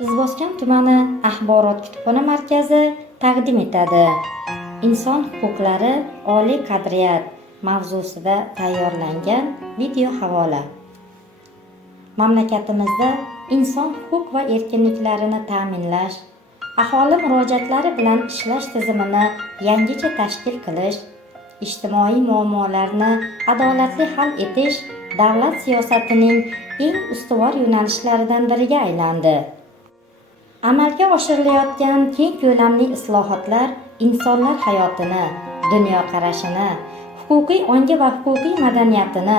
Izboskan tumani axborot kutubxona markazi taqdim etadi. Inson huquqlari oliy qadriyat mavzusida tayyorlangan video havola. Mamlakatimizda inson huquq va erkinliklarini ta'minlash, aholi murojaatlari bilan ishlash tizimini yangicha tashkil qilish, ijtimoiy muammolarni adolatli hal etish davlat siyosatining eng ustuvor yo'nalishlaridan biriga aylandi. Amalga oshirilayotgan keng ko'lamli islohotlar insonlar hayotini, dunyoqarashini, huquqiy ongi va huquqiy madaniyatini,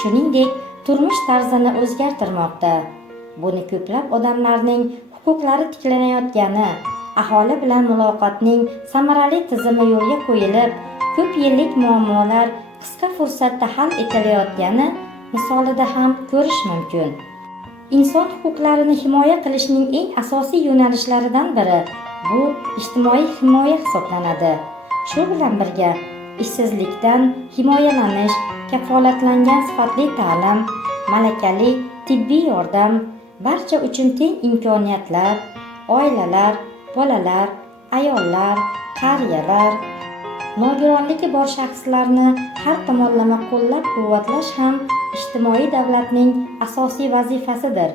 shuningdek, turmush tarzini o'zgartirmoqda. Buni ko'plab odamlarning huquqlari tiklanayotgani, aholi bilan muloqotning samarali tizimi yo'lga qo'yilib, ko'p yillik muammolar qisqa fursatda hal etilayotgani misolida ham ko'rish mumkin. Inson huquqlarini himoya qilishning eng asosiy yo'nalishlaridan biri bu ijtimoiy himoya hisoblanadi. Shu bilan birga ishsizlikdan himoyalanish, kafolatlangan sifatli ta'lim, malakali tibbiy yordam, barcha uchun teng imkoniyatlar, oilalar, bolalar, ayollar, qariyalar, nogironligi bor shaxslarni har tomonlama qo'llab-quvvatlash ham ijtimoiy davlatning asosiy vazifasidir.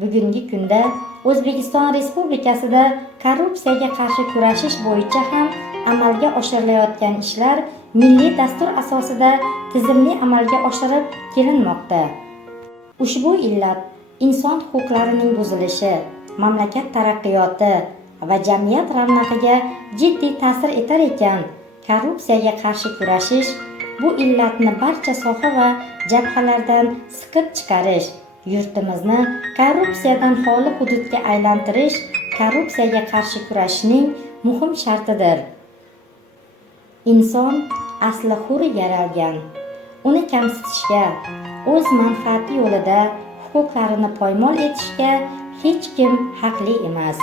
Bugungi kunda O'zbekiston Respublikasida korrupsiyaga qarshi kurashish bo'yicha ham amalga oshirilayotgan ishlar milliy dastur asosida tizimli amalga oshirib kelinmoqda. Ushbu illat inson huquqlarining buzilishi, mamlakat taraqqiyoti va jamiyat ravnaqiga jiddiy ta'sir etar ekan, korrupsiyaga qarshi kurashish bu illatni barcha soha va jabhalardan siqib chiqarish, yurtimizni korrupsiyadan xoli hududga aylantirish korrupsiyaga qarshi kurashishning muhim shartidir. Inson asli hur yaralgan. Uni kamsitishga, o'z manfaati yo'lida huquqlarini poymol etishga hech kim haqli emas.